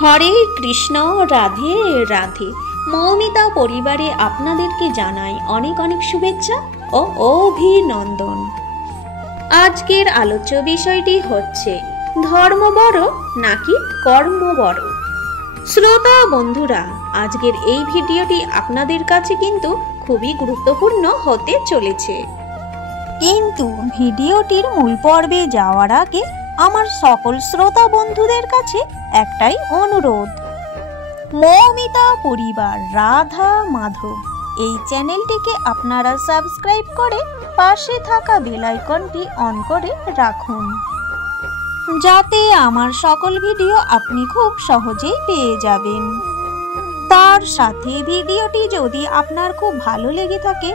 হরে কৃষ্ণ, রাধে রাধে। মৌমিতা পরিবারে আপনাদেরকে জানাই অনেক অনেক শুভেচ্ছা ও অভিনন্দন। আজকের আলোচ্য বিষয়টি হচ্ছে ধর্ম বড় নাকি কর্ম বড়। শ্রোতা বন্ধুরা, আজকের এই ভিডিওটি আপনাদের কাছে কিন্তু খুবই গুরুত্বপূর্ণ হতে চলেছে। কিন্তু ভিডিওটির মূল পর্বে যাওয়ার আগে আমার সকল শ্রোতা বন্ধুদের কাছে একটাই অনুরোধ, মৌমিতা পরিবার রাধা মাধব এই চ্যানেলটিকে আপনারা সাবস্ক্রাইব করে পাশে থাকা বেল আইকনটি অন করে রাখুন, যাতে আমার সকল ভিডিও আপনি খুব সহজেই পেয়ে যাবেন। তার সাথে ভিডিওটি যদি আপনার খুব ভালো লেগে থাকে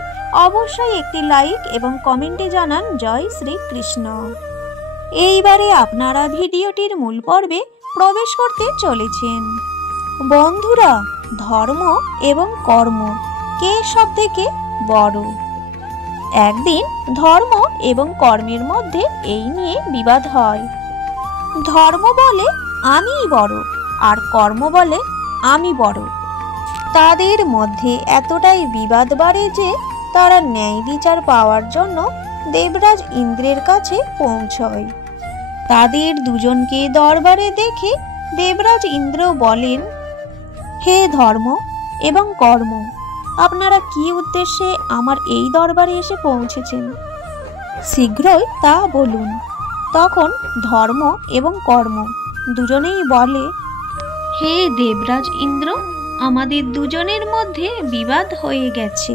অবশ্যই একটি লাইক এবং কমেন্টে জানান জয় শ্রীকৃষ্ণ। এইবারে আপনারা ভিডিওটির মূল পর্বে প্রবেশ করতে চলেছেন। বন্ধুরা, ধর্ম এবং কর্ম কে সবথেকে বড়? একদিন ধর্ম এবং কর্মের মধ্যে এই নিয়ে বিবাদ হয়। ধর্ম বলে আমিই বড় আর কর্ম বলে আমি বড়। তাদের মধ্যে এতটাই বিবাদ বাড়ে যে তারা ন্যায় বিচার পাওয়ার জন্য দেবরাজ ইন্দ্রের কাছে পৌঁছয়। তাদের দুজনকে দরবারে দেখে দেবরাজ ইন্দ্র বলেন, হে ধর্ম এবং কর্ম, আপনারা কি উদ্দেশ্যে আমার এই দরবারে এসে পৌঁছেছেন? শীঘ্রই তা বলুন। তখন ধর্ম এবং কর্ম দুজনেই বলে, হে দেবরাজ ইন্দ্র, আমাদের দুজনের মধ্যে বিবাদ হয়ে গেছে।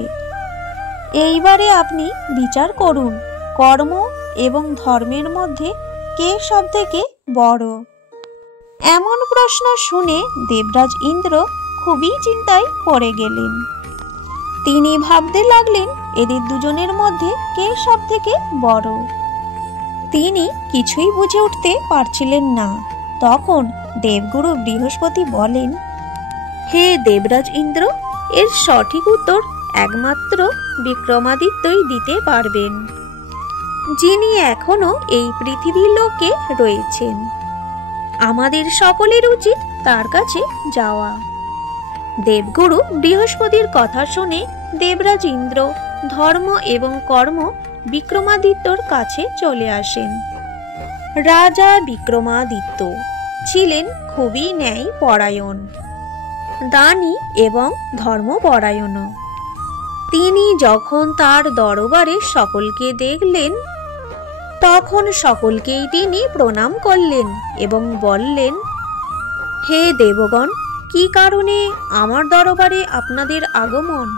এইবারে আপনি বিচার করুন, কর্ম এবং ধর্মের মধ্যে কে সবথেকে বড়? এমন প্রশ্ন শুনে দেবরাজ ইন্দ্র খুবই চিন্তায় পড়ে গেলেন। তিনি ভাবতে লাগলেন এদের দুজনের মধ্যে কে সবথেকে বড়। তিনি কিছুই বুঝে উঠতে পারছিলেন না। তখন দেবগুরু বৃহস্পতি বলেন, হে দেবরাজ ইন্দ্র, এর সঠিক উত্তর একমাত্র বিক্রমাদিত্যই দিতে পারবেন, যিনি এখনো এই পৃথিবীর লোকে রয়েছেন। আমাদের সকলের উচিত তার কাছে যাওয়া। দেবগুরু বৃহস্পতির কথা শুনে দেবরাজ ইন্দ্র ধর্ম এবং কর্ম বিক্রমাদিত্যর কাছে চলে আসেন। রাজা বিক্রমাদিত্য ছিলেন খুবই ন্যায় পরায়ণ, দানী এবং ধর্মপরায়ণ। তিনি যখন তার দরবারে সকলকে দেখলেন তখন সকলকেই তিনি প্রণাম করলেন এবং বললেন, হে দেবগণ, কি কারণে আমার দরবারে আপনাদের আগমন?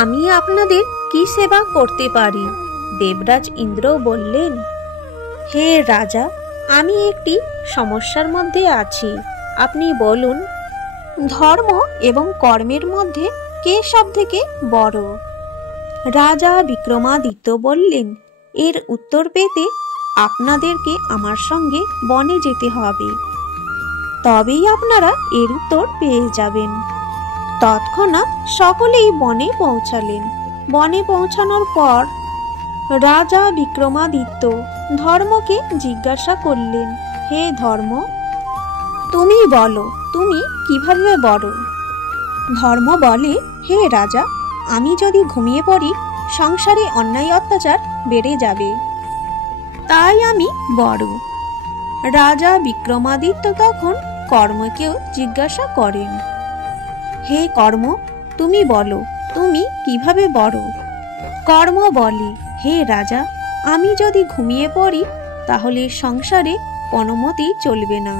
আমি আপনাদের কি সেবা করতে পারি? দেবরাজ ইন্দ্র বললেন, হে রাজা, আমি একটি সমস্যার মধ্যে আছি, আপনি বলুন। ধর্ম এবং কর্মের মধ্যে কে সবথেকে বড়? রাজা বিক্রমাদিত্য বললেন, এর উত্তর পেতে আপনাদেরকে আমার সঙ্গে বনে যেতে হবে, তবেই আপনারা এর উত্তর পেয়ে যাবেন। তৎক্ষণাৎ সকলেই বনে পৌঁছালেন। বনে পৌঁছানোর পর রাজা বিক্রমাদিত্য ধর্মকে জিজ্ঞাসা করলেন, হে ধর্ম, তুমি বলো, তুমি কিভাবে বড়? ধর্ম বলে, হে রাজা, আমি যদি ঘুমিয়ে পড়ি সংসারে অন্যায় অত্যাচার বেড়ে যাবে, তাই আমি বড়। রাজা বিক্রমাদিত্য তখন কর্মকেও জিজ্ঞাসা করেন, হে কর্ম, তুমি বলো, তুমি কিভাবে বড়? কর্ম বলে, হে রাজা, আমি যদি ঘুমিয়ে পড়ি তাহলে সংসারে কোনোমতেই চলবে না,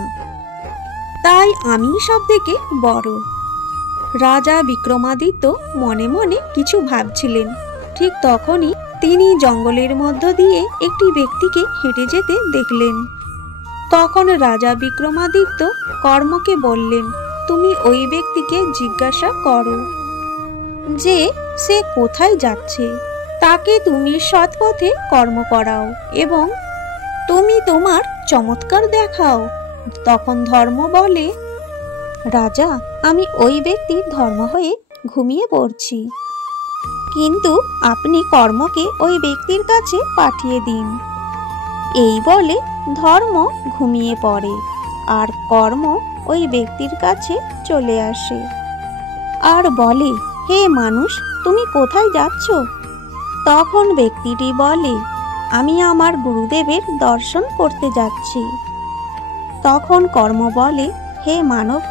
তাই আমি সবথেকে বড়। রাজা বিক্রমাদিত্য মনে মনে কিছু ভাবছিলেন। ঠিক তখনই তিনি জঙ্গলের মধ্য দিয়ে একটি ব্যক্তিকে হেঁটে যেতে দেখলেন। তখন রাজা বিক্রমাদিত্য কর্মকে বললেন, তুমি ওই ব্যক্তিকে জিজ্ঞাসা করো যে সে কোথায় যাচ্ছে, তাকে তুমি সৎ পথে কর্ম করাও এবং তুমি তোমার চমৎকার দেখাও। তখন ধর্ম বলে, রাজা, আমি ওই ব্যক্তির ধর্ম হয়ে ঘুমিয়ে পড়ছি, কিন্তু আপনি কর্মকে ওই ব্যক্তির কাছে পাঠিয়ে দিন। এই বলে ধর্ম ঘুমিয়ে পড়ে আর কর্ম ওই ব্যক্তির কাছে চলে আসে আর বলে, হে মানুষ, তুমি কোথায় যাচ্ছ? তখন ব্যক্তিটি বলে, আমি আমার গুরুদেবের দর্শন করতে যাচ্ছি। তখন কর্ম বলে, হে মানব,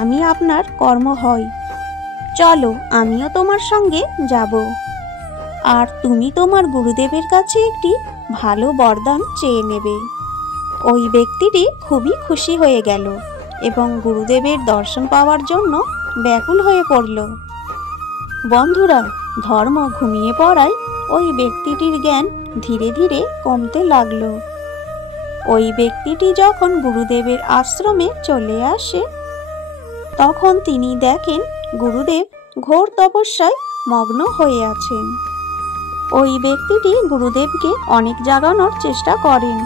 আমি আপনার কর্ম হই, চলো আমিও তোমার সঙ্গে যাব, আর তুমি তোমার গুরুদেবের কাছে একটি ভালো বরদান চেয়ে নেবে। ওই ব্যক্তিটি খুবই খুশি হয়ে গেল এবং গুরুদেবের দর্শন পাওয়ার জন্য ব্যাকুল হয়ে পড়ল। বন্ধুরা, ধর্ম ঘুমিয়ে পড়ায় ওই ব্যক্তিটির জ্ঞান ধীরে ধীরে কমতে লাগলো। ওই ব্যক্তিটি যখন গুরুদেবের আশ্রমে চলে আসে, তখন তিনি দেখেন গুরুদেব ঘোর তপস্যায় মগ্ন হয়ে আছেন। ওই ব্যক্তিটি গুরুদেবকে অনেক জাগানোর চেষ্টা করেন,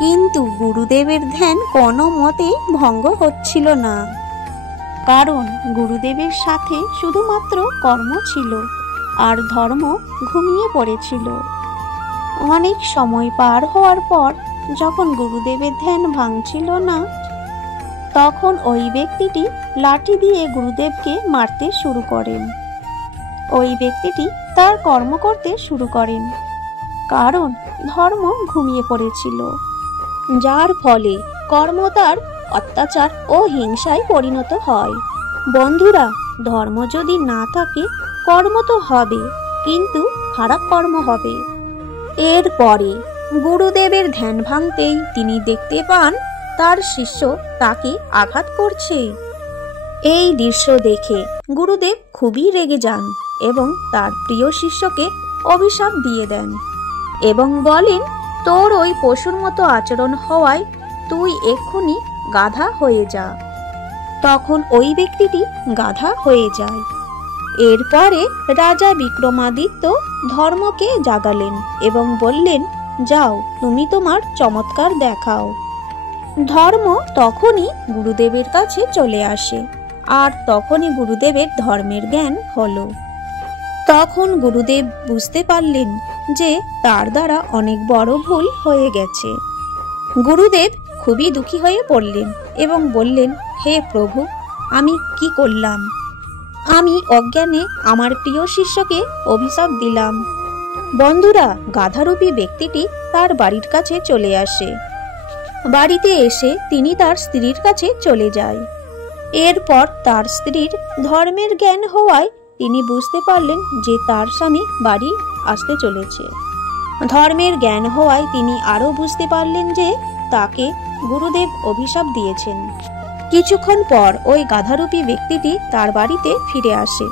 কিন্তু গুরুদেবের ধ্যান কোনো মতেই ভঙ্গ হচ্ছিল না, কারণ গুরুদেবের সাথে শুধুমাত্র কর্ম ছিল আর ধর্ম ঘুমিয়ে পড়েছিল। অনেক সময় পার হওয়ার পর যখন গুরুদেবের ধ্যান ভাঙছিল না, তখন ওই ব্যক্তিটি লাঠি দিয়ে গুরুদেবকে মারতে শুরু করেন। ওই ব্যক্তিটি তার কর্ম করতে শুরু করেন, কারণ ধর্ম ঘুমিয়ে পড়েছিল, যার ফলে কর্ম তার অত্যাচার ও হিংসায় পরিণত হয়। বন্ধুরা, ধর্ম যদি না থাকে, কর্ম তো হবে, কিন্তু খারাপ কর্ম হবে। এরপরে গুরুদেবের ধ্যান ভাঙতেই তিনি দেখতে পান তার শিষ্য তাকে আঘাত করছে। এই দৃশ্য দেখে গুরুদেব খুবই রেগে যান এবং তার প্রিয় শিষ্যকে অভিশাপ দিয়ে দেন এবং বলেন, তোর ওই পশুর মতো আচরণ হওয়ায় তুই এক্ষুনি গাধা হয়ে যা। তখন ওই ব্যক্তিটি গাধা হয়ে যায়। এরপরে রাজা বিক্রমাদিত্য ধর্মকে জাগালেন এবং বললেন, যাও, তুমি তোমার চমৎকার দেখাও। ধর্ম তখনই গুরুদেবের কাছে চলে আসে, আর তখনই গুরুদেবের ধর্মের জ্ঞান হলো। তখন গুরুদেব বুঝতে পারলেন যে তার দ্বারা অনেক বড় ভুল হয়ে গেছে। গুরুদেব খুবই দুঃখী হয়ে পড়লেন এবং বললেন, হে প্রভু, আমি কি করলাম? আমি অজ্ঞানে আমার প্রিয় শিষ্যকে অভিশাপ দিলাম। বন্ধুরা, গাধারূপী ব্যক্তিটি তার বাড়ির কাছে চলে আসে। বাড়িতে এসে তিনি তার স্ত্রীর কাছে চলে যায়। এরপর তার স্ত্রীর ধর্মের জ্ঞান হওয়ায় তিনি বুঝতে পারলেন যে তার স্বামী বাড়ি আসতে চলেছে। ধর্মের জ্ঞান হওয়ায় তিনি আরও বুঝতে পারলেন যে তাকে গুরুদেব অভিশাপ দিয়েছেন। কিছুক্ষণ পর ওই গাধারূপী ব্যক্তিটি তার বাড়িতে ফিরে আসে।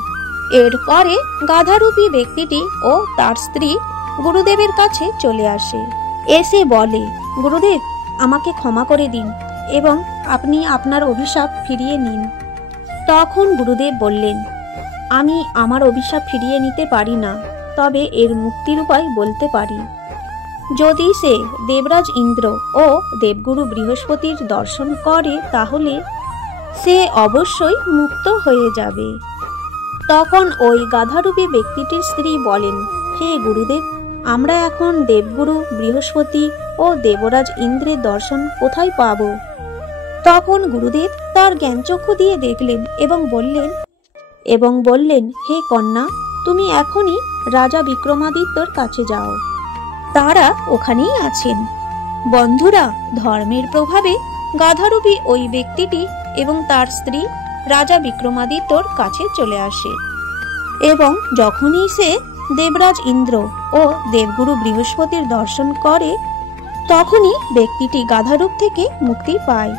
এরপরে গাধারূপী ব্যক্তিটি ও তার স্ত্রী গুরুদেবের কাছে চলে আসে। এসে বলে, গুরুদেব, আমাকে ক্ষমা করে দিন এবং আপনি আপনার অভিশাপ ফিরিয়ে নিন। তখন গুরুদেব বললেন, আমি আমার অভিশাপ ফিরিয়ে নিতে পারি না, তবে এর মুক্তির উপায় বলতে পারি। যদি সে দেবরাজ ইন্দ্র ও দেবগুরু বৃহস্পতির দর্শন করে, তাহলে সে অবশ্যই মুক্ত হয়ে যাবে। তখন ওই গাধারূপী ব্যক্তিটির স্ত্রী বলেন, হে গুরুদেব, আমরা এখন দেবগুরু বৃহস্পতি ও দেবরাজ ইন্দ্রের দর্শন কোথায় পাব? তখন গুরুদেব তার জ্ঞানচক্ষু দিয়ে দেখলেন এবং বললেন, হে কন্যা, তুমি এখনই রাজা বিক্রমাদিত্যর কাছে যাও, তারা ওখানেই আছেন। বন্ধুরা, ধর্মের প্রভাবে গাধারূপী ওই ব্যক্তিটি এবং তার স্ত্রী রাজা বিক্রমাদিত্যর কাছে চলে আসে এবং যখনই সে দেবরাজ ইন্দ্র ও দেবগুরু বৃহস্পতির দর্শন করে, তখনই ব্যক্তিটি গাধারূপ থেকে মুক্তি পায়।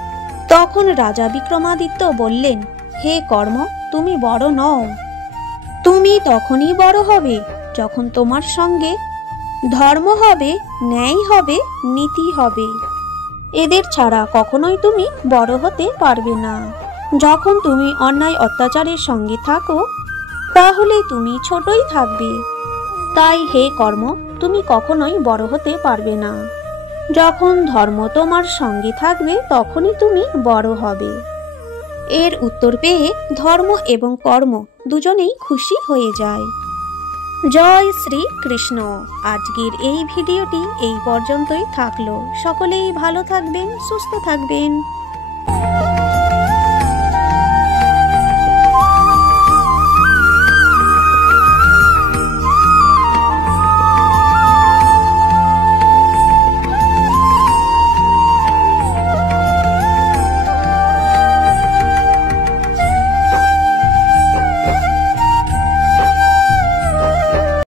তখন রাজা বিক্রমাদিত্য বললেন, হে কর্ম, তুমি বড় নও। তুমি তখনই বড় হবে যখন তোমার সঙ্গে ধর্ম হবে, ন্যায় হবে, নীতি হবে। এদের ছাড়া কখনোই তুমি বড় হতে পারবে না। যখন তুমি অন্যায় অত্যাচারের সঙ্গে থাকো, তাহলে তুমি ছোটই থাকবে। তাই হে কর্ম, তুমি কখনোই বড় হতে পারবে না। যখন ধর্ম তোমার সঙ্গে থাকবে, তখনই তুমি বড় হবে। এর উত্তর পেয়ে ধর্ম এবং কর্ম দুজনেই খুশি হয়ে যায়। জয় শ্রী কৃষ্ণ। আজকের এই ভিডিওটি এই পর্যন্তই থাকলো। সকলেই ভালো থাকবেন, সুস্থ থাকবেন।